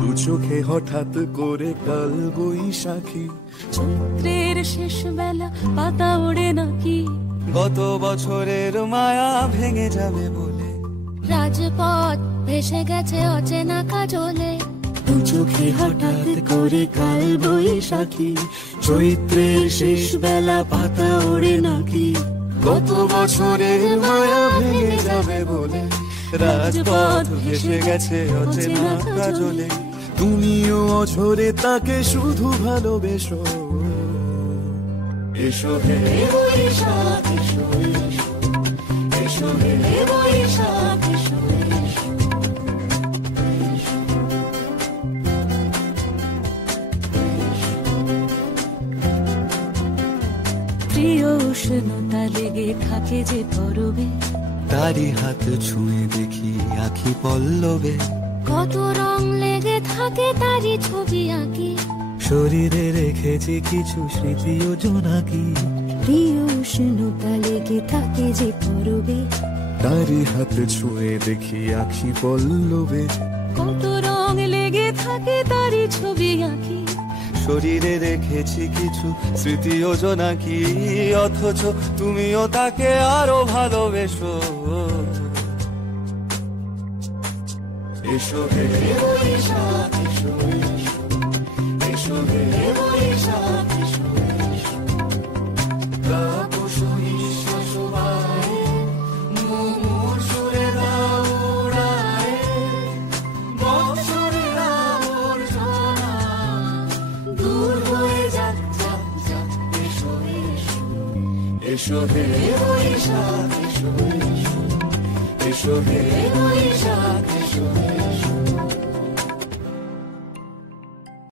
দু চোখে হঠাৎ করে কাল বৈশাখী, চৈত্রের শেষ বেলা পাতা ওড়ে নাকি, গত বছরের মায়া ভেঙে যাবে বলে, রাজপথ ভেসে গেছে অচেনা কাজলে, দু চোখে হঠাৎ করে কাল বৈশাখী, চৈত্রের শেষ বেলা পাতা ওড়ে নাকি, গত বছরের মায়া ভেঙে যাবে বলে, রাজপথ ভেসে গেছে অচেনা কাজলে। তুমিও অঝরে তাকে শুধু ভালোবেসো, এসো হে বৈশাখ এসো, এসো হে বৈশাখ এসো। প্রিয় উষ্ণতা লেগে থাকে যে পরবে, তারি হাত ছুঁয়ে দেখি আখি পল্লবে, কত রং লেগে থাকে তারই ছবি আঁকি, শরীরে রেখেছি কিছু স্মৃতি ও জোনাকি, প্রিয় উষ্ণতা লেগে থাকে যে পরবে, তারি হাত ছুঁয়ে দেখি আখি পল্লবে, কত রং লেগে থাকে তারই ছবি আঁকি, শরীরে রেখেছি কিছু স্মৃতি ও জোনাকি, অথচ তুমিও তাকে আরো ভালোবেসো, এসো হে বৈশাখ এসো, এসো হে বৈশাখ এসো। তাপস নিঃশ্বাস বায়ে, মুমুর সুরে দাও উড়ায়ে, বৎসরের আবর্জনা দূর হয়ে যাক যাক যাক, এসো এসো, এসো হে বৈশাখ এসো, এসো হে বৈশাখ এসো।